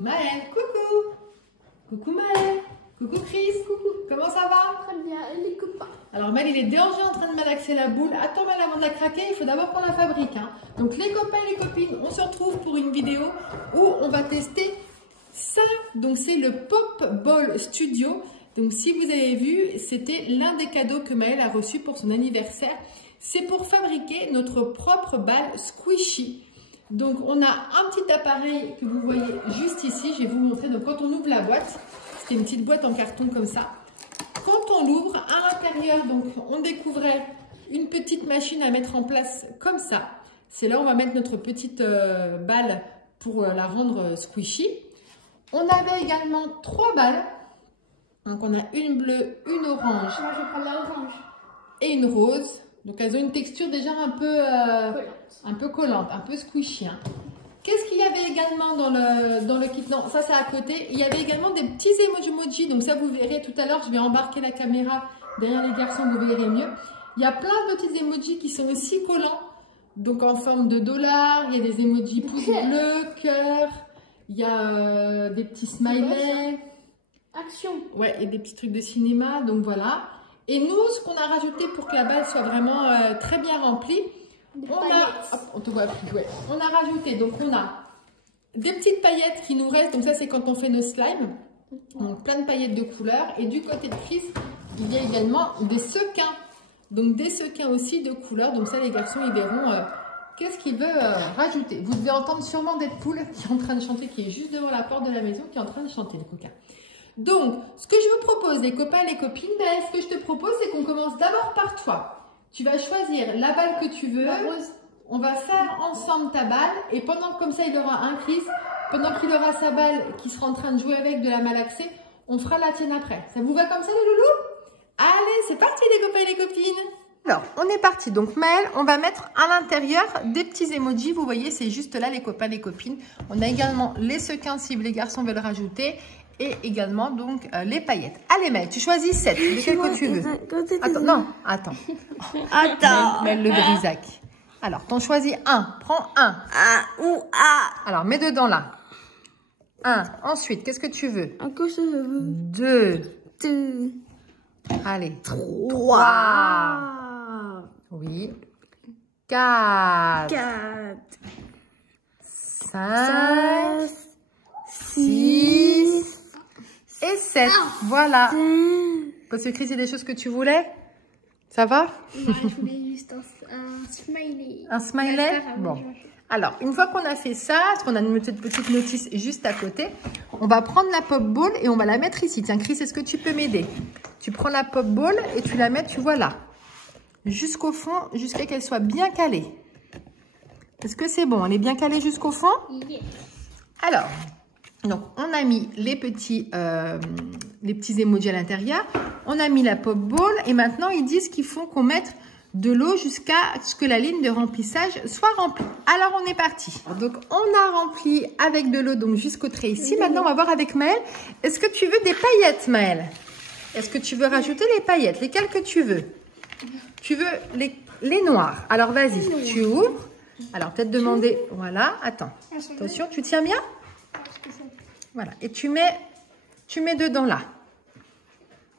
Maëlle, coucou. Coucou Maëlle. Coucou Chris. Coucou. Comment ça va? Très bien, les copains. Alors Maëlle, il est déjà en train de malaxer la boule. Attends Maëlle, avant de la craquer, il faut d'abord qu'on la fabrique. Hein. Donc les copains et les copines, on se retrouve pour une vidéo où on va tester ça. Donc c'est le Pop Ball Studio. Donc si vous avez vu, c'était l'un des cadeaux que Maëlle a reçu pour son anniversaire. C'est pour fabriquer notre propre balle squishy. Donc on a un petit appareil que vous voyez juste ici. Je vais vous montrer. Donc quand on ouvre la boîte, c'était une petite boîte en carton comme ça. Quand on l'ouvre, à l'intérieur, donc on découvrait une petite machine à mettre en place comme ça. C'est là où on va mettre notre petite balle pour la rendre squishy. On avait également 3 balles. Donc on a une bleue, une orange. Moi je prends l'orange. Et une rose. Donc elles ont une texture déjà un peu collante, un peu squishy. Hein. Qu'est-ce qu'il y avait également dans le kit? Non, ça c'est à côté. Il y avait également des petits emoji. Donc ça vous verrez tout à l'heure. Je vais embarquer la caméra derrière les garçons, vous verrez mieux. Il y a plein de petits emojis qui sont aussi collants. Donc en forme de dollar. Il y a des emojis pouces bleus, cœur. Il y a des petits smileys. Action. Ouais, et des petits trucs de cinéma. Donc voilà. Et nous, ce qu'on a rajouté pour que la balle soit vraiment très bien remplie, on te voit plus, ouais. On a rajouté, donc on a des petites paillettes qui nous restent, donc ça c'est quand on fait nos slimes, donc plein de paillettes de couleurs. Et du côté de Chris, il y a également des sequins, donc des sequins aussi de couleurs. Donc ça les garçons, ils verront qu'est-ce qu'il veut rajouter. Vous devez entendre sûrement Deadpool qui est en train de chanter, qui est juste devant la porte de la maison, qui est en train de chanter le coquin. Donc, ce que je vous propose, les copains et les copines, ben, ce que je te propose, c'est qu'on commence d'abord par toi. Tu vas choisir la balle que tu veux. On va faire ensemble ta balle. Et pendant que comme ça, il aura un Chris, pendant qu'il aura sa balle qui sera en train de jouer avec, de la malaxer, on fera la tienne après. Ça vous va comme ça, les loulous? Allez, c'est parti, les copains et les copines. Alors, on est parti. Donc, Maëlle, on va mettre à l'intérieur des petits emojis. Vous voyez, c'est juste là, les copains et les copines. On a également les sequins si les garçons veulent rajouter. Et également, donc, les paillettes. Allez, Maëlle, tu choisis 7. Lequel que tu veux. Attends, non, attends. Attends. Maëlle le Brisac. Alors, t'en choisis un. Prends un. A ou A. Alors, mets dedans là. 1. Ensuite, qu'est-ce que tu veux? Un que je veux. 2. 2. Allez. 3. Oui. 4. 4. 5. 6. Et 7. Voilà. Parce que Chris, c'est des choses que tu voulais? Ça va? Non, je voulais juste un smiley. Un smiley? Bon. Alors, une fois qu'on a fait ça, parce qu'on a une petite notice juste à côté, on va prendre la pop ball et on va la mettre ici. Tiens, Chris, est-ce que tu peux m'aider? Tu prends la pop ball et tu la mets, tu vois là, jusqu'au fond, jusqu'à qu'elle soit bien calée. Est-ce que c'est bon? Elle est bien calée jusqu'au fond? Yes. Alors, donc, on a mis les petits emojis à l'intérieur. On a mis la pop ball. Et maintenant, ils disent qu'il faut qu'on mette de l'eau jusqu'à ce que la ligne de remplissage soit remplie. Alors, on est parti. Donc, on a rempli avec de l'eau donc jusqu'au trait ici. Maintenant, on va voir avec Maëlle. Est-ce que tu veux des paillettes, Maëlle? Est-ce que tu veux rajouter les paillettes? Lesquelles que tu veux? Tu veux les noires. Alors, vas-y, tu ouvres. Alors, peut-être demander... Voilà, attends. Attention, tu tiens bien? Voilà, et tu mets dedans là.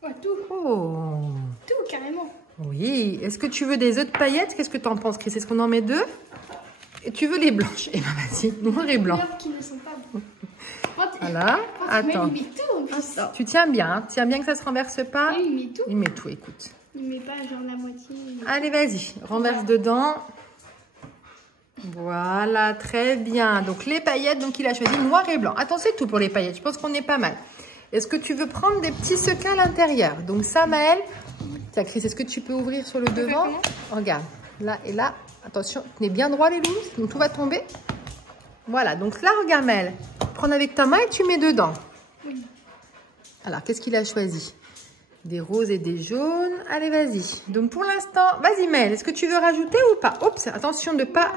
Ouais, tout. Oh. Tout, carrément. Oui. Est-ce que tu veux des autres paillettes? Qu'est-ce que tu en penses, Chris? Est-ce qu'on en met 2? Et tu veux les blanches? Eh bien, vas-y, noir et blanc. Qui ne sont pas bons. Voilà. Attends. Il met tout en plus. Tu tiens bien, hein? Tiens bien que ça se renverse pas. Il met tout. Il met tout, écoute. Il met pas genre la moitié. Allez, vas-y, renverse dedans. Voilà, très bien. Donc, les paillettes, donc il a choisi noir et blanc. Attends, c'est tout pour les paillettes. Je pense qu'on est pas mal. Est-ce que tu veux prendre des petits sequins à l'intérieur? Donc, ça, Maëlle. Tiens, Chris, est-ce que tu peux ouvrir sur le devant? Regarde, là et là. Attention, tenez bien droit les loulous, sinon tout va tomber. Voilà, donc là, regarde, Maëlle. Prends avec ta main et tu mets dedans. Alors, qu'est-ce qu'il a choisi? Des roses et des jaunes. Allez, vas-y. Donc, pour l'instant, vas-y, Maëlle. Est-ce que tu veux rajouter ou pas? Oups, attention de ne pas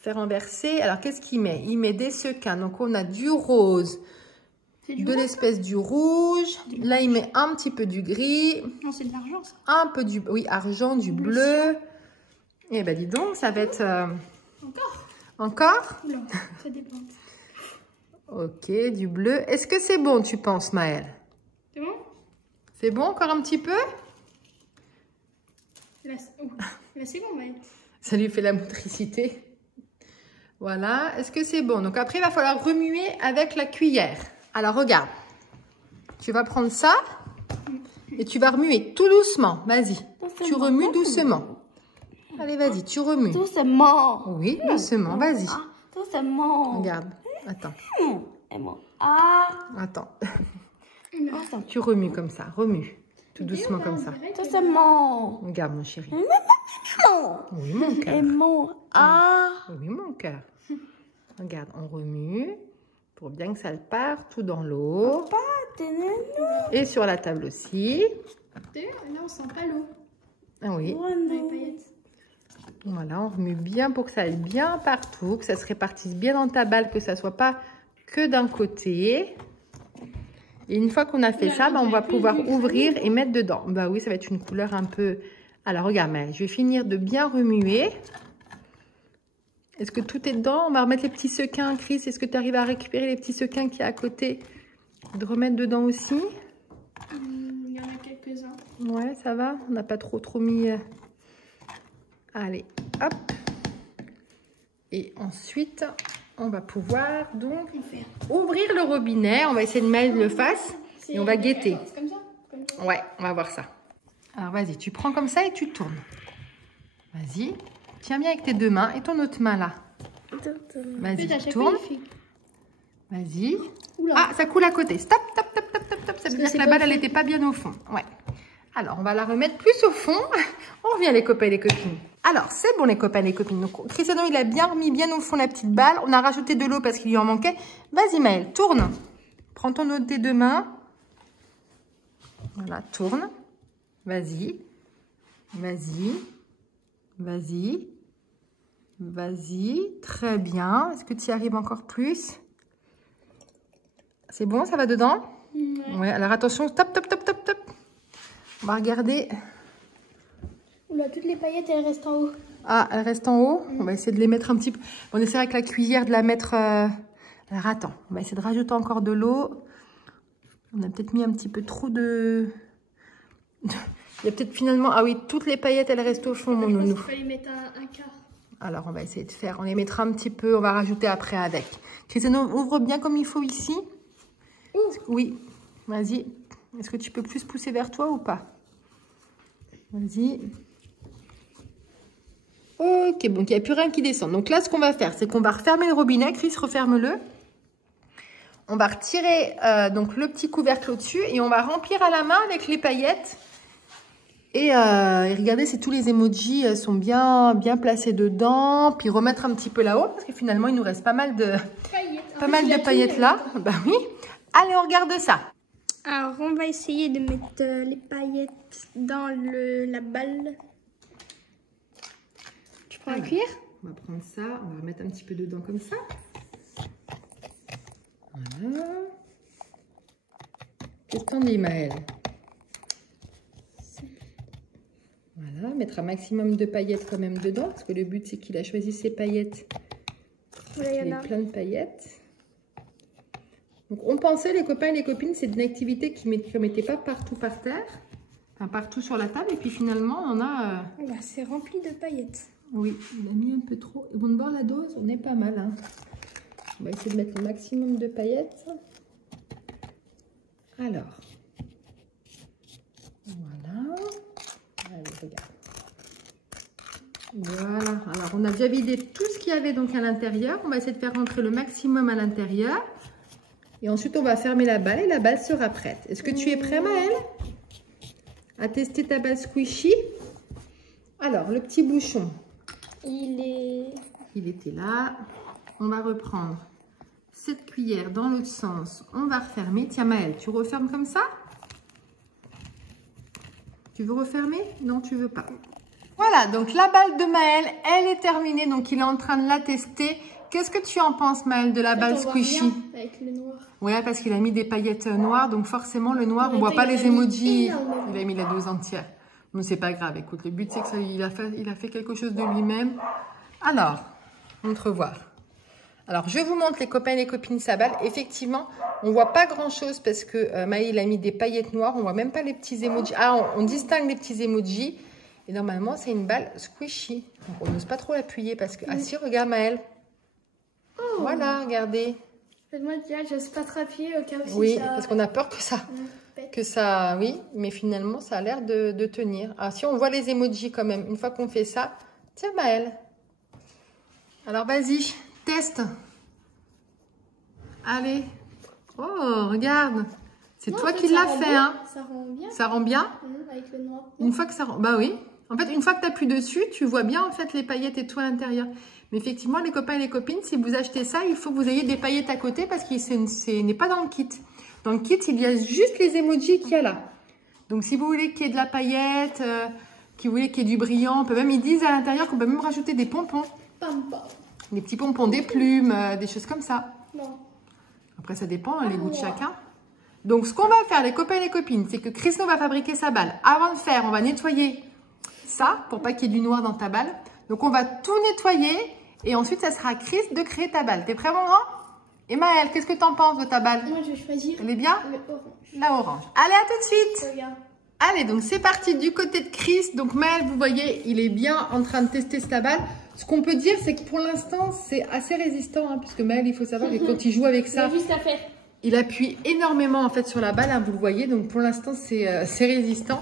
faire renverser. Alors, qu'est-ce qu'il met? Il met des sequins. Donc, on a du rose, de l'espèce du rouge. Là, il met un petit peu du gris. Non, c'est de l'argent, ça. Un peu du, oui, argent, du bleu. Et ben, dis donc, ça va être... Encore? Encore? Oula, ça dépend. Ok, du bleu. Est-ce que c'est bon, tu penses, Maëlle? C'est bon? C'est bon, encore un petit peu? Là, c'est bon, ouais. Ça lui fait la motricité. Voilà. Est-ce que c'est bon? Donc après, il va falloir remuer avec la cuillère. Alors, regarde. Tu vas prendre ça et tu vas remuer tout doucement. Vas-y. Tu remues doucement. Allez, vas-y, tu remues. Doucement. Oui, doucement. Vas-y. Doucement. Regarde. Attends. Attends. Attends. Tu remues comme ça. Remue. Tout doucement comme ça. Doucement. Regarde, mon chéri. Maman. Oui, mon cœur. Et mon Oui, mon cœur. Regarde, on remue pour bien que ça parte tout dans l'eau. Et sur la table aussi. Là, on sent pas l'eau. Ah oui. Les paillettes. Voilà, on remue bien pour que ça aille bien partout, que ça se répartisse bien dans ta balle, que ça soit pas que d'un côté. Et une fois qu'on a fait ça, on va pouvoir ouvrir et mettre dedans. Bah oui, ça va être une couleur un peu... Alors, regarde, Maëlle, je vais finir de bien remuer. Est-ce que tout est dedans? On va remettre les petits sequins, Chris. Est-ce que tu arrives à récupérer les petits sequins qui est à côté? De remettre dedans aussi? Il y en a quelques-uns. Ouais, ça va. On n'a pas trop mis... Allez, hop. Et ensuite, on va pouvoir donc ouvrir le robinet. On va essayer de mettre le face et on va guetter. C'est comme ça? Ouais, on va voir ça. Alors, vas-y, tu prends comme ça et tu tournes. Vas-y. Tiens bien avec tes deux mains et ton autre main là. Vas-y, tourne. Vas-y. Ah, ça coule à côté. Stop, stop, stop, stop, stop, stop. Ça veut dire que la balle, elle n'était pas bien au fond. Ouais. Alors, on va la remettre plus au fond. On revient les copains et les copines. Alors, c'est bon les copains et les copines. Donc, Cristiano, il a bien remis bien au fond la petite balle. On a rajouté de l'eau parce qu'il lui en manquait. Vas-y Maëlle, tourne. Prends ton eau de tes deux mains. Voilà, tourne. Vas-y. Vas-y. Vas-y. Vas-y. Très bien. Est-ce que tu y arrives encore plus? C'est bon, ça va dedans? Ouais, alors attention. Stop, stop, stop, stop, stop. On va regarder. Oula, toutes les paillettes, elles restent en haut. Ah, elles restent en haut. On va essayer de les mettre un petit peu. On essaie avec la cuillère de la mettre... Alors, attends. On va essayer de rajouter encore de l'eau. On a peut-être mis un petit peu trop de... Il y a peut-être finalement... Ah oui, toutes les paillettes, elles restent au fond, mon nounou. Il fallait mettre un quart. Alors, on va essayer de faire... On les mettra un petit peu. On va rajouter après avec. Cristiano, ouvre bien comme il faut ici. Oui. Vas-y. Est-ce que tu peux plus pousser vers toi ou pas? Vas-y. Ok, donc il n'y a plus rien qui descend. Donc là, ce qu'on va faire, c'est qu'on va refermer le robinet. Chris, referme-le. On va retirer donc le petit couvercle au-dessus et on va remplir à la main avec les paillettes. Et regardez si tous les emojis sont bien placés dedans. Puis remettre un petit peu là-haut parce que finalement, il nous reste pas mal de paillettes là. Bah oui. Allez, on regarde ça. Alors, on va essayer de mettre les paillettes dans la balle. Tu prends la cuillère? On va prendre ça, on va remettre un petit peu dedans comme ça. Voilà. Qu'est-ce qu'on dit, Maëlle? Voilà, mettre un maximum de paillettes quand même dedans, parce que le but, c'est qu'il a choisi ses paillettes. Voilà, il y en a. Plein de paillettes. Donc, on pensait, les copains et les copines, c'est une activité qui ne mettait pas partout par terre, enfin partout sur la table, et puis finalement, on a... Là, c'est rempli de paillettes. Oui, on a mis un peu trop. Et bon, de voir la dose, on est pas mal. Hein. On va essayer de mettre le maximum de paillettes. Alors. Voilà. Allez, regarde. Voilà. Alors, on a déjà vidé tout ce qu'il y avait donc à l'intérieur. On va essayer de faire rentrer le maximum à l'intérieur. Et ensuite, on va fermer la balle et la balle sera prête. Est-ce que tu es prêt, Maëlle, à tester ta balle squishy? Alors, le petit bouchon. Il était là. On va reprendre cette cuillère dans l'autre sens. On va refermer. Tiens, Maëlle, tu refermes comme ça? Tu veux refermer? Non, tu veux pas. Voilà, donc la balle de Maëlle, elle est terminée. Donc, il est en train de la tester. Qu'est-ce que tu en penses, Maëlle, de la balle squishy? Avec le noir. Ouais, parce qu'il a mis des paillettes noires. Donc, forcément, le noir, on voit pas les emojis. Il a mis la dose entière. Mais c'est pas grave. Écoute, le but, c'est qu'il a fait quelque chose de lui-même. Alors, montre voir. Alors, je vous montre les copains et les copines sa balle. Effectivement, on voit pas grand-chose parce que Maël a mis des paillettes noires. On voit même pas les petits emojis. Ah, on distingue les petits emojis. Et normalement, c'est une balle squishy. Donc, on n'ose pas trop l'appuyer parce que... Ah si, regarde Maël. Oh. Voilà, regardez. Moi, je n'ose pas trop appuyer au cas où oui, ça... parce qu'on a peur que ça... Oui, mais finalement, ça a l'air de tenir. Ah, si on voit les emojis quand même. Une fois qu'on fait ça... Tiens, Maël. Alors, vas-y, teste. Allez. Oh, regarde. C'est toi qui l'as fait, hein. Ça rend bien. Ça rend bien? Avec le noir. Une fois que ça rend... Bah oui. En fait, une fois que tu appuies dessus, tu vois bien en fait les paillettes et tout à l'intérieur. Mais effectivement, les copains et les copines, si vous achetez ça, il faut que vous ayez des paillettes à côté parce que ce n'est pas dans le kit. Dans le kit, il y a juste les emojis qu'il y a là. Donc, si vous voulez qu'il y ait de la paillette, que vous voulez qu'il y ait du brillant, on peut même, ils disent à l'intérieur qu'on peut même rajouter des pompons. Des petits pompons, des plumes, des choses comme ça. Non. Après, ça dépend, les goûts de chacun. Donc, ce qu'on va faire, les copains et les copines, c'est que Chrisno va fabriquer sa balle. Avant de faire, on va nettoyer ça pour pas qu'il y ait du noir dans ta balle. Donc, on va tout nettoyer et ensuite, ça sera à Chris de créer ta balle. T'es prêt, mon grand? Et Maël, qu'est-ce que t'en penses de ta balle? Moi, je vais choisir. Elle est bien? Le orange. La orange. Allez, à tout de suite. Regarde. Allez, donc c'est parti du côté de Chris. Donc, Maël, vous voyez, il est bien en train de tester sa balle. Ce qu'on peut dire, c'est que pour l'instant, c'est assez résistant, hein, puisque Maël, il faut savoir que quand il joue avec ça, juste à faire. Il appuie énormément en fait sur la balle, hein, vous le voyez. Donc pour l'instant, c'est résistant.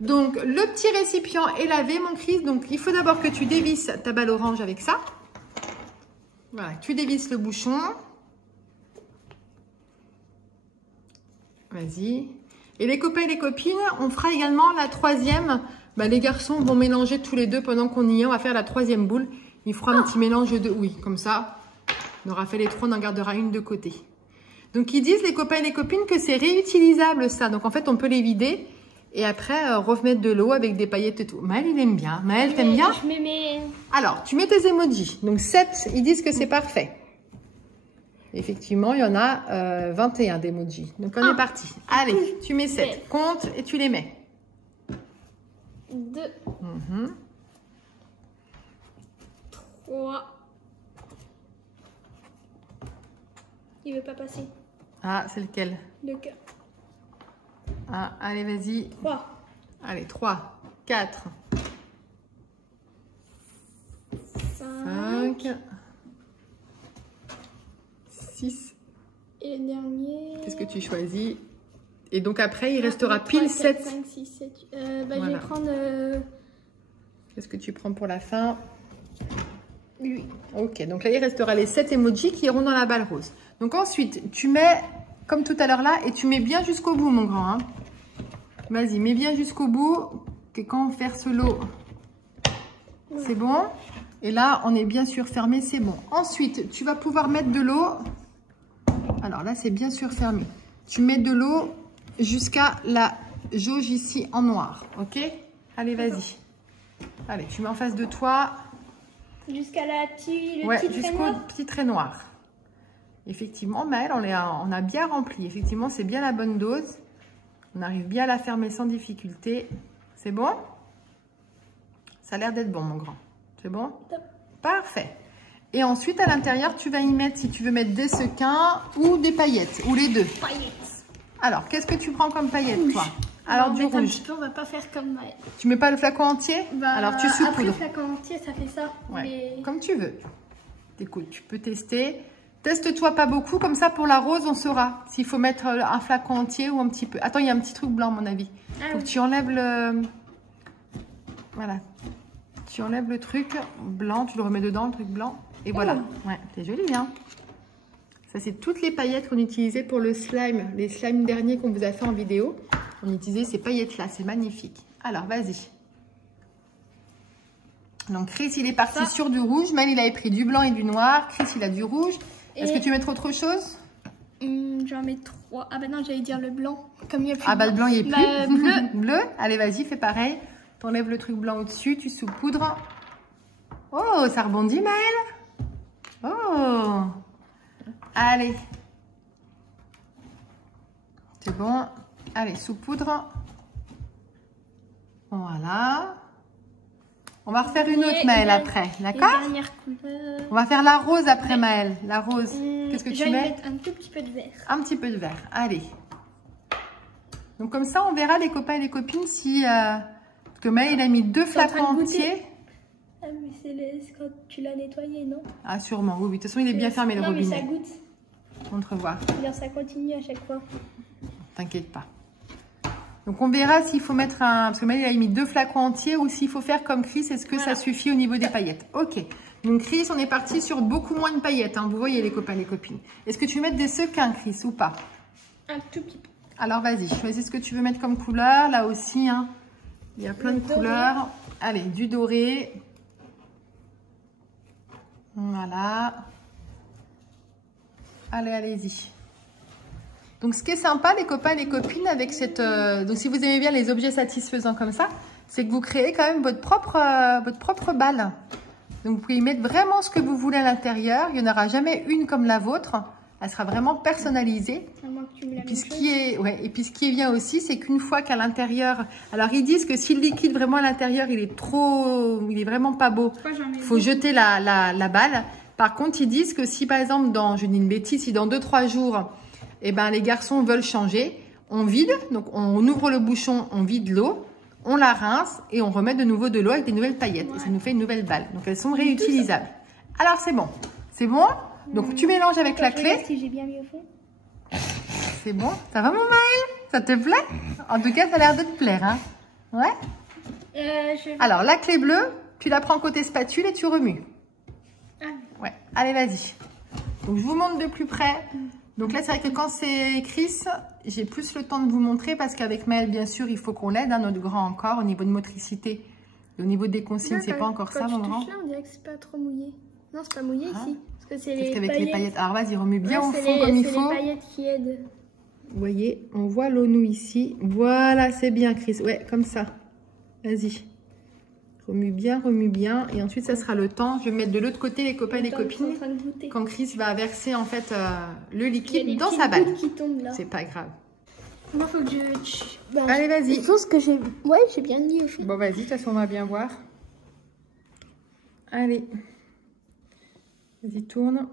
Donc le petit récipient est lavé, mon Chris. Donc il faut d'abord que tu dévisses ta balle orange avec ça. Voilà, tu dévisses le bouchon. Vas-y. Et les copains et les copines, on fera également la troisième. Bah, les garçons vont mélanger tous les deux pendant qu'on y est. On va faire la troisième boule. Il fera un petit mélange de... Oui, comme ça, on aura fait les trois, on en gardera une de côté. Donc, ils disent, les copains et les copines, que c'est réutilisable, ça. Donc, en fait, on peut les vider et après, remettre de l'eau avec des paillettes et tout. Maël, il aime bien. Maël, t'aimes bien? Je mets mes... Alors, tu mets tes emojis. Donc, 7, ils disent que c'est parfait. Effectivement, il y en a 21 d'emojis. Donc, on est parti. Allez, tu mets 7. Compte et tu les mets. 2. 3. Il veut pas passer. Ah, c'est lequel? Le cœur. Ah, allez, vas-y. 3. Allez, 3, 4, 5, 6. Et le dernier... Qu'est-ce que tu choisis? Et donc après, il restera pile 7. 5, 6, 7. Voilà. Je vais prendre... Qu'est-ce que tu prends pour la fin? Lui. Ok, donc là, il restera les 7 emojis qui iront dans la balle rose. Donc ensuite, tu mets, comme tout à l'heure là, et tu mets bien jusqu'au bout, mon grand. Hein. Vas-y, mets bien jusqu'au bout, que quand on verse l'eau, c'est bon. Et là, on est bien sûr fermé, c'est bon. Ensuite, tu vas pouvoir mettre de l'eau. Alors là, c'est bien sûr fermé. Tu mets de l'eau jusqu'à la jauge ici en noir, ok? Allez, vas-y. Allez, tu mets en face de toi. Jusqu'à la petit jusqu'au petit trait noir. Effectivement, Maël, on a bien rempli. Effectivement, c'est bien la bonne dose. On arrive bien à la fermer sans difficulté. C'est bon? Ça a l'air d'être bon, mon grand. C'est bon? Top. Parfait. Et ensuite, à l'intérieur, tu vas y mettre, si tu veux mettre des sequins ou des paillettes, ou les deux. Paillettes. Alors, qu'est-ce que tu prends comme paillettes, toi? Alors, du rouge. On va pas faire comme Maël. Tu mets pas le flacon entier? Alors, tu saupoudres. Après, le flacon entier, ça fait ça. Ouais. Mais... Comme tu veux. Écoute, tu peux tester. Teste-toi pas beaucoup, comme ça, pour la rose, on saura s'il faut mettre un flacon entier ou un petit peu. Attends, il y a un petit truc blanc, à mon avis. Faut que tu enlèves le... Voilà. Tu enlèves le truc blanc, tu le remets dedans, le truc blanc. Et voilà. Ouais, c'est joli, hein? Ça, c'est toutes les paillettes qu'on utilisait pour le slime. Les slimes derniers qu'on vous a fait en vidéo. On utilisait ces paillettes-là. C'est magnifique. Alors, vas-y. Donc, Chris, il est parti sur du rouge. Maël, il avait pris du blanc et du noir. Chris, il a du rouge. Est-ce que tu veux mettre autre chose? J'en mets 3. Ah, bah non, j'allais dire le blanc. Comme il y a plus ah, bah le blanc, il est plus. Bleu. Bleu. Allez, vas-y, fais pareil. T'enlèves le truc blanc au-dessus. Tu saupoudres. Oh, ça rebondit, Maël. Oh. Allez. C'est bon. Allez, saupoudre. Voilà. On va refaire une autre Maëlle après, d'accord? Dernière couleur. On va faire la rose après Maëlle. La rose, qu'est-ce que tu mets? Mettre un tout petit peu de vert. Un petit peu de vert, allez. Donc comme ça, on verra les copains et les copines si... parce que Maëlle, il a mis 2 flacons entiers. Ah, mais c'est quand tu l'as nettoyé, non? Ah, sûrement, oui, oui. De toute façon, il est bien fermé, le robinet. Non, mais ça goûte. Montre voir. Alors, ça continue à chaque fois. T'inquiète pas. Donc on verra s'il faut mettre un... Parce que Maëlle, il a mis 2 flacons entiers ou s'il faut faire comme Chris. Est-ce que ça suffit au niveau des paillettes? Ok. Donc Chris, on est parti sur beaucoup moins de paillettes. Hein. Vous voyez les copains et les copines. Est-ce que tu veux mettre des sequins, Chris, ou pas? Un tout petit peu. Alors vas-y, choisis ce que tu veux mettre comme couleur. Là aussi, hein, il y a plein de couleurs. Allez, du doré. Voilà. Allez, allez-y. Donc, ce qui est sympa, les copains et les copines, avec cette... donc, si vous aimez bien les objets satisfaisants comme ça, c'est que vous créez quand même votre propre balle. Donc, vous pouvez y mettre vraiment ce que vous voulez à l'intérieur. Il n'y en aura jamais une comme la vôtre. Elle sera vraiment personnalisée. Et puis, ce qui est bien aussi, c'est qu'une fois qu'à l'intérieur... Alors, ils disent que si le liquide vraiment à l'intérieur, il est vraiment pas beau, il faut jeter la balle. Par contre, ils disent que si, par exemple, je dis une bêtise, si dans 2-3 jours... Eh ben, les garçons veulent changer, on vide, donc on ouvre le bouchon, on vide l'eau, on la rince et on remet de nouveau de l'eau avec des nouvelles paillettes. Et ça nous fait une nouvelle balle. Donc elles sont réutilisables. Alors c'est bon. C'est bon? Donc tu mélanges avec la clé. Si j'ai bien mis au fond. C'est bon? Ça va mon Maëlle? Ça te plaît? En tout cas, ça a l'air de te plaire. Hein? Ouais? Alors la clé bleue, tu la prends côté spatule et tu remues. Ouais. Allez, vas-y. Donc je vous montre de plus près. Donc là, c'est vrai que quand c'est Chris, j'ai plus le temps de vous montrer parce qu'avec Maëlle, bien sûr, il faut qu'on l'aide, hein, notre grand encore, au niveau de motricité. Et au niveau des consignes, c'est pas encore ça, mon grand. Là, on dirait que c'est pas trop mouillé. Non, c'est pas mouillé ici. Parce que c'est les qu'avec paillettes. les paillettes. Alors vas-y, remue bien au fond comme il faut. C'est les paillettes qui aident. Vous voyez, on voit l'eau nous ici. Voilà, c'est bien, Chris. Ouais, comme ça. Vas-y. Remue bien. Et ensuite, ça sera le temps. Je vais mettre de l'autre côté les copains et les copines. Quand Chris va verser en fait le liquide dans sa balle. C'est pas grave. Moi, faut que je... Allez, vas-y. Je pense que j'ai... Ouais, j'ai bien mis au fond. Bon, vas-y, de toute façon, on va bien voir. Allez. Vas-y, tourne.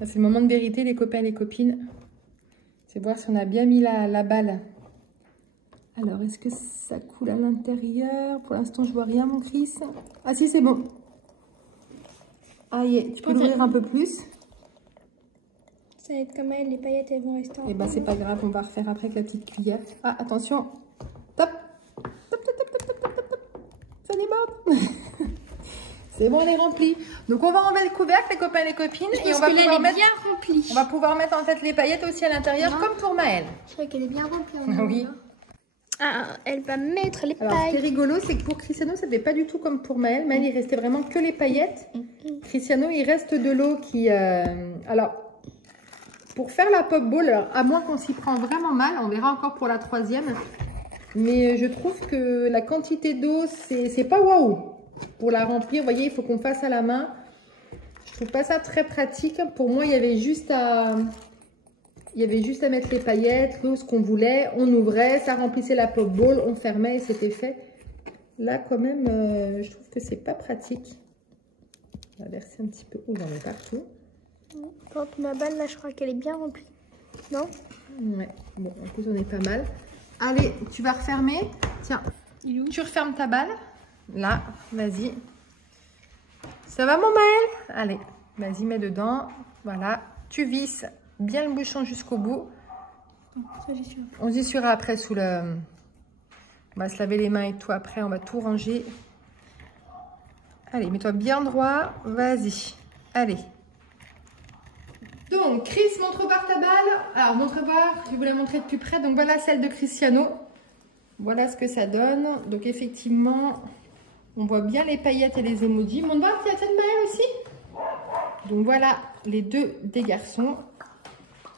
Là, c'est le moment de vérité, les copains et les copines. C'est voir si on a bien mis la balle. Alors, est-ce que ça coule à l'intérieur? Pour l'instant, je vois rien, mon Chris. Ah si, c'est bon. Ah, tu peux l'ouvrir un peu plus. Ça va être comme elle, les paillettes, elles vont rester en... Eh ben, c'est pas grave, on va refaire après avec la petite cuillère. Ah, attention. Top. Top. Ça déborde. C'est bon, elle est remplie. Donc, on va enlever le couvercle, les copains et les copines. Et on va pouvoir mettre... bien remplie. On va pouvoir mettre en fait les paillettes aussi à l'intérieur, comme pour Maëlle. Je crois qu'elle est bien remplie. Oui. Ah, elle va mettre les paillettes. Alors, ce qui est rigolo, c'est que pour Cristiano, ça n'était pas du tout comme pour Maëlle. Maëlle, il restait vraiment que les paillettes. Cristiano, il reste de l'eau qui... Alors, pour faire la pop ball, alors, à moins qu'on s'y prend vraiment mal, on verra encore pour la 3e. Mais je trouve que la quantité d'eau, c'est pas waouh. Pour la remplir, vous voyez, il faut qu'on fasse à la main. Je trouve pas ça très pratique. Pour moi, il y avait juste à mettre les paillettes, ce qu'on voulait, on ouvrait, ça remplissait la pop ball, on fermait et c'était fait. Là, quand même, je trouve que c'est pas pratique. On va verser un petit peu. Oh, j'en ai partout. Quand ma balle, là, je crois qu'elle est bien remplie. Non? Ouais, bon, en plus, on est pas mal. Allez, tu vas refermer. Tiens, tu refermes ta balle. Là, vas-y. Ça va, mon Maëlle? Allez, vas-y, mets dedans. Voilà, tu visses bien le bouchon jusqu'au bout. On y essuiera après sous le... On va se laver les mains et tout après. On va tout ranger. Allez, mets-toi bien droit. Vas-y. Allez. Donc, Chris, montre voir ta balle. Alors, montre voir. Je vais vous la montrer de plus près. Donc, voilà celle de Cristiano. Voilà ce que ça donne. Donc, effectivement, on voit bien les paillettes et les emojis. Montre voir, il y a celle de Maëlle aussi. Donc, voilà les deux des garçons.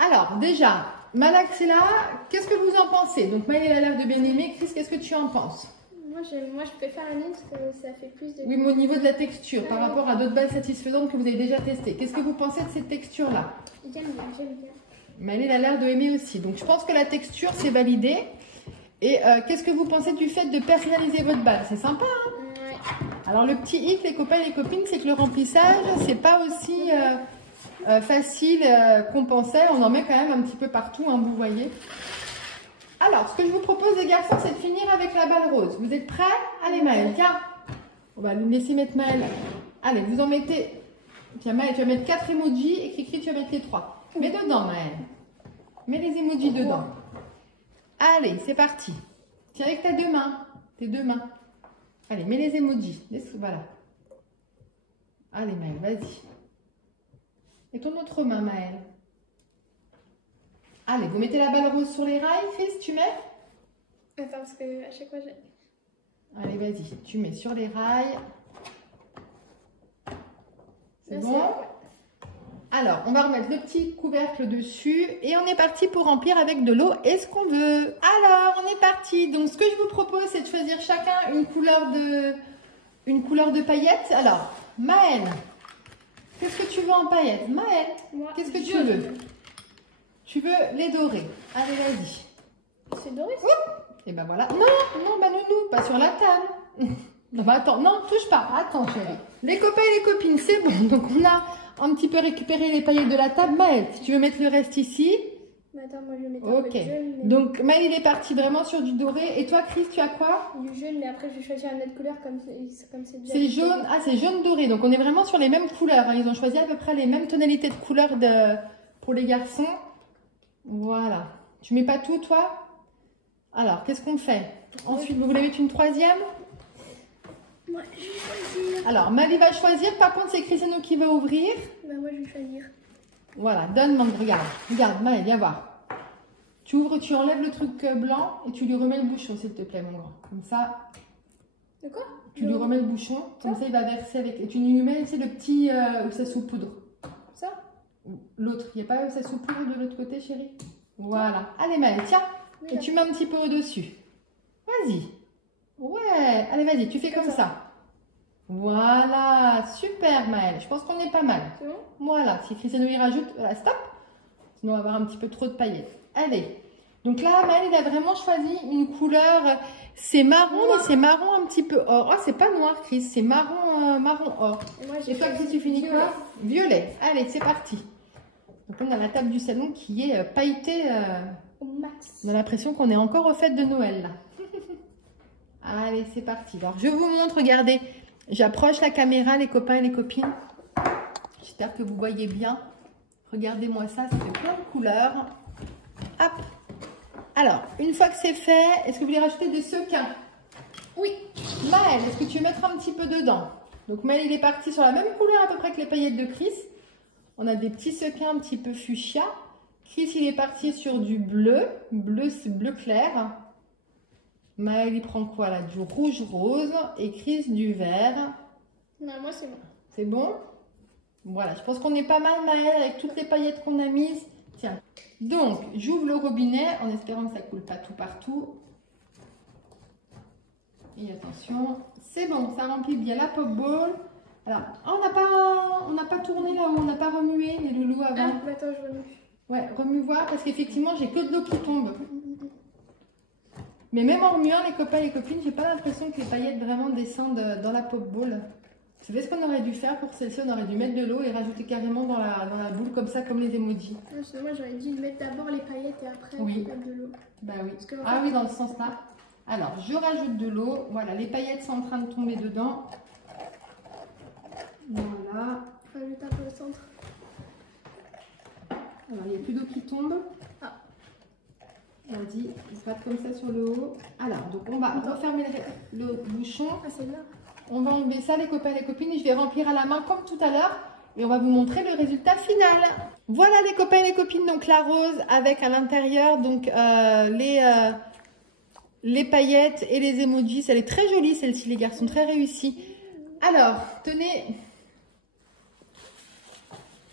Alors, déjà, Malax est là. Qu'est-ce que vous en pensez? Donc, Maëlle a l'air de bien aimer. Chris, qu'est-ce que tu en penses? Moi, je préfère la mienne parce que ça fait plus de... Oui, mais au niveau de la texture, par rapport à d'autres balles satisfaisantes que vous avez déjà testées, qu'est-ce que vous pensez de cette texture-là? J'aime bien, j'aime bien. Maëlle a l'air de aimer aussi. Donc, je pense que la texture, c'est validé. Et qu'est-ce que vous pensez du fait de personnaliser votre balle? C'est sympa, hein? Ouais. Alors le petit hic, les copains et les copines, c'est que le remplissage, c'est pas aussi facile qu'on pensait. On en met quand même un petit peu partout, hein, vous voyez. Alors, ce que je vous propose les garçons, c'est de finir avec la balle rose. Vous êtes prêts? Allez Maëlle, tiens. On va nous laisser mettre Maëlle. Allez, vous en mettez. Tiens Maëlle, tu vas mettre 4 emojis et Cricri, tu vas mettre les 3. Mets dedans Maëlle. Mets les emojis dedans. Allez, c'est parti. Tiens avec tes deux mains. Tes deux mains. Allez, mets les emojis. Voilà. Allez Maëlle, vas-y. Et ton autre main Maëlle. Allez, vous mettez la balle rose sur les rails, Chris, tu mets? Attends, parce que à chaque fois j'ai... Allez, vas-y, tu mets sur les rails. C'est bon? Alors, on va remettre le petit couvercle dessus et on est parti pour remplir avec de l'eau et ce qu'on veut. Alors, on est parti. Donc, ce que je vous propose, c'est de choisir chacun une couleur de paillettes. Alors, Maëlle, qu'est-ce que tu veux en paillettes? Maëlle, qu'est-ce que tu veux? Tu veux les dorés. Allez, vas-y. C'est doré ça? Et ben voilà. Non, bah nounou, pas sur la table. Non, bah attends, non, touche pas. Attends, chérie. Les copains et les copines, c'est bon. Donc on a un petit peu récupéré les paillettes de la table. Maëlle, si tu veux mettre le reste ici. Mais attends, moi je vais mettre un peu de jaune. Mais... Donc Maëlle, il est parti vraiment sur du doré. Et toi, Chris, tu as quoi? Du jaune, mais après je vais choisir une autre couleur comme c'est déjà. C'est jaune. Ah, c'est jaune doré. Donc on est vraiment sur les mêmes couleurs. Hein. Ils ont choisi à peu près les mêmes tonalités de couleurs pour les garçons. Voilà. Tu mets pas tout, toi? Alors, qu'est-ce qu'on fait? Ensuite, vous voulez mettre une troisième? Moi, je vais choisir. Alors, Maëlle va choisir. Par contre, c'est Christiano qui va ouvrir. Bah, moi, je vais choisir. Voilà, donne, regarde. Regarde, Maëlle, viens voir. Tu ouvres, tu enlèves le truc blanc et tu lui remets le bouchon, s'il te plaît, mon grand. Comme ça. De quoi? Tu lui remets le bouchon. Comme ça, il va verser avec. Et tu lui mets, le petit ça saupoudre. Ça? L'autre. Il n'y a pas ça saupoudre de l'autre côté, chérie? Voilà. Allez, Maëlle, tiens. Et tu mets un petit peu au-dessus. Vas-y. Ouais. Allez, vas-y, tu fais comme ça. Voilà. Super, Maëlle. Je pense qu'on est pas mal. C'est bon? Voilà. Si Christiano y rajoute, voilà, stop. Sinon, on va avoir un petit peu trop de paillettes. Allez. Donc là, Maëlle, il a vraiment choisi une couleur. C'est marron, mais c'est marron un petit peu or. Oh, c'est pas noir, Chris. C'est marron, marron or. Et toi, Chris, tu finis quoi? Violet. Allez, c'est parti. Donc, on a la table du salon qui est pailletée. Max. On a l'impression qu'on est encore aux fêtes de Noël, là. Allez, c'est parti. Alors, je vous montre, regardez. J'approche la caméra, les copains et les copines. J'espère que vous voyez bien. Regardez-moi ça, ça fait plein de couleurs. Hop. Alors, une fois que c'est fait, est-ce que vous voulez rajouter des sequins? Oui. Maëlle, est-ce que tu veux mettre un petit peu dedans? Donc, Maëlle, il est parti sur la même couleur à peu près que les paillettes de Chris. On a des petits sequins un petit peu fuchsia. Chris, il est parti sur du bleu. Bleu, c'est bleu clair. Maëlle, il prend quoi là? Du rouge rose. Et Chris, du vert. Non, moi, c'est bon. C'est bon? Voilà, je pense qu'on est pas mal, Maëlle, avec toutes les paillettes qu'on a mises. Tiens. Donc, j'ouvre le robinet en espérant que ça coule pas tout partout. Et attention, c'est bon, ça remplit bien la pop ball. Alors, on n'a pas tourné là où on n'a pas remué les loulous avant. Ah, attends, je remue. Ouais, remue voir parce qu'effectivement, j'ai que de l'eau qui tombe. Mais même en remuant, les copains et les copines, j'ai pas l'impression que les paillettes vraiment descendent dans la pop ball. Vous savez ce qu'on aurait dû faire pour celle-ci? On aurait dû mettre de l'eau et rajouter carrément dans la boule comme ça, comme les emojis. Ah, moi, j'aurais dû mettre d'abord les paillettes et après mettre de l'eau. Bah oui. Ah oui, dans ce sens-là. Alors, je rajoute de l'eau. Voilà, les paillettes sont en train de tomber dedans. Voilà. Rajoute un peu au centre. Alors, il n'y a plus d'eau qui tombe. Ah. Vas-y, gratte comme ça sur le haut. Alors, donc on va refermer le bouchon. Ah, c'est là. On va enlever ça, les copains et les copines, et je vais remplir à la main comme tout à l'heure. Et on va vous montrer le résultat final. Voilà les copains et les copines, donc la rose avec à l'intérieur donc les paillettes et les emojis. Elle est très jolie celle-ci, les garçons, très réussie. Alors, tenez.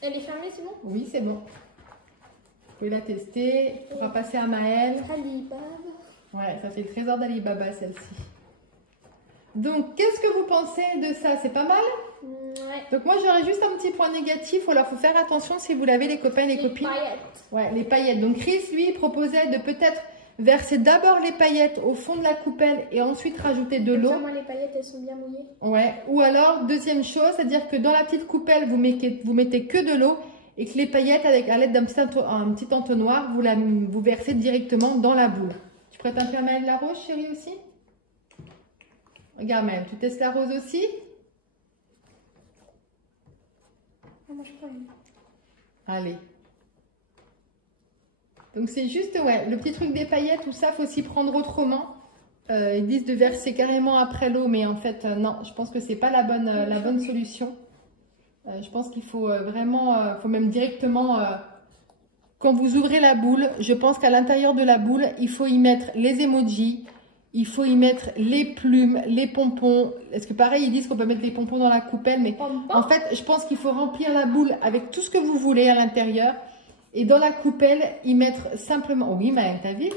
Elle est fermée, c'est bon? Oui, c'est bon. Vous pouvez la tester. On va passer à Maëlle. Alibaba. Ouais, ça fait le trésor d'Alibaba celle-ci. Donc, qu'est-ce que vous pensez de ça? C'est pas mal? Ouais. Donc moi j'aurais juste un petit point négatif. Alors, faut faire attention si vous l'avez les copains et les copines. Paillettes. Ouais, les paillettes. Donc Chris, lui, proposait de peut-être Versez d'abord les paillettes au fond de la coupelle et ensuite rajoutez de l'eau. Moi, les paillettes, elles sont bien mouillées. Ouais. Ou alors, deuxième chose, c'est-à-dire que dans la petite coupelle, vous mettez que de l'eau et que les paillettes, à l'aide d'un petit entonnoir, vous versez directement dans la boule. Tu prêtes un peu à Maëlle la rose, chérie, aussi? Regarde, Maëlle, tu testes la rose aussi? Moi, je prends une. Allez. Donc c'est juste, ouais, le petit truc des paillettes, tout ça, faut s'y prendre autrement. Ils disent de verser carrément après l'eau, mais en fait, non, je pense que c'est pas la bonne solution. Je pense qu'il faut vraiment, faut même directement, quand vous ouvrez la boule, je pense qu'à l'intérieur de la boule, il faut y mettre les emojis, il faut y mettre les plumes, les pompons. Est-ce que pareil, ils disent qu'on peut mettre les pompons dans la coupelle, mais en fait, je pense qu'il faut remplir la boule avec tout ce que vous voulez à l'intérieur. Et dans la coupelle, y mettre simplement, oh oui, Maëlle, t'as vu?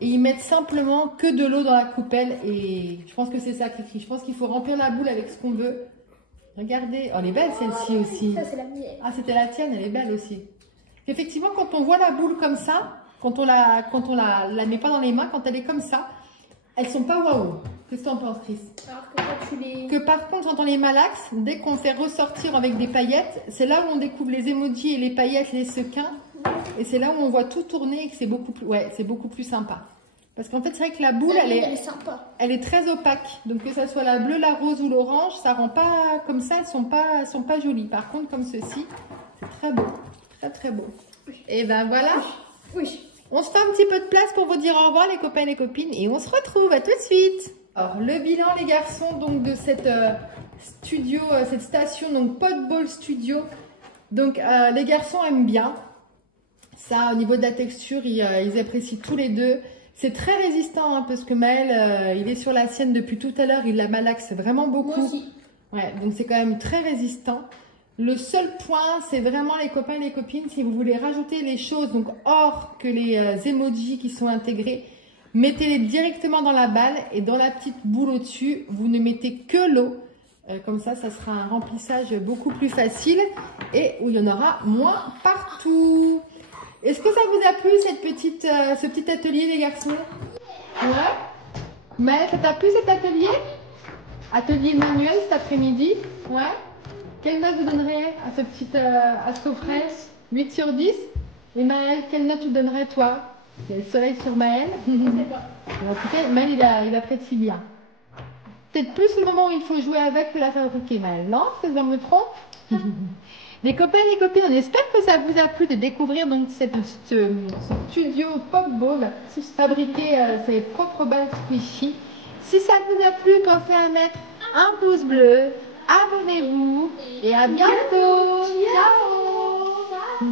Et y mettre simplement que de l'eau dans la coupelle. Et je pense que c'est ça qui écrit. Je pense qu'il faut remplir la boule avec ce qu'on veut. Regardez. Oh, elle est belle celle-ci aussi. Ça, c'est la mienne. Ah, c'était la tienne, elle est belle aussi. Effectivement, quand on voit la boule comme ça, quand on la met pas dans les mains, quand elle est comme ça, elles sont pas waouh. Qu'est-ce que tu en penses, Chris? Alors que quand tu les... Que par contre, quand on les malaxe, dès qu'on fait ressortir avec des paillettes, c'est là où on découvre les emojis et les paillettes, les sequins. Et c'est là où on voit tout tourner et que c'est beaucoup plus, ouais, c'est beaucoup plus sympa. Parce qu'en fait, c'est vrai que la boule, elle est sympa. Elle est très opaque. Donc que ça soit la bleue, la rose ou l'orange, ça rend pas comme ça, elles sont pas jolies. Par contre, comme ceci, c'est très beau, très très beau. Et ben voilà. Oui. On se fait un petit peu de place pour vous dire au revoir les copains et les copines et on se retrouve à tout de suite. Alors le bilan les garçons donc de cette studio, cette station donc Potball Studio. Donc les garçons aiment bien. Ça au niveau de la texture ils apprécient tous les deux. C'est très résistant hein, parce que Maël il est sur la sienne depuis tout à l'heure, il la malaxe vraiment beaucoup. Moi aussi. Ouais, donc c'est quand même très résistant. Le seul point, c'est vraiment les copains et les copines, si vous voulez rajouter les choses, donc hors que les emojis qui sont intégrés, mettez-les directement dans la balle et dans la petite boule au-dessus, vous ne mettez que l'eau. Comme ça, ça sera un remplissage beaucoup plus facile et où il y en aura moins partout. Est-ce que ça vous a plu ce petit atelier les garçons? Ouais. Mais ça t'a plu cet atelier? Atelier manuel cet après-midi? Ouais. Quelle note vous donnerez à ce petit Ascofrais? 8 sur 10. Et Maël, quelle note tu donnerais toi? Il y a le soleil sur Maël. En tout cas, Maël, il apprécie bien. Peut-être plus le moment où il faut jouer avec que la fabriquer, Maël. Non? Est-ce que je me trompe? Les copains et les copines, on espère que ça vous a plu de découvrir donc ce studio Potball, fabriquer ses propres balles squishy. Si ça vous a plu, pensez à mettre un pouce bleu. Abonnez-vous et à bientôt. Ciao.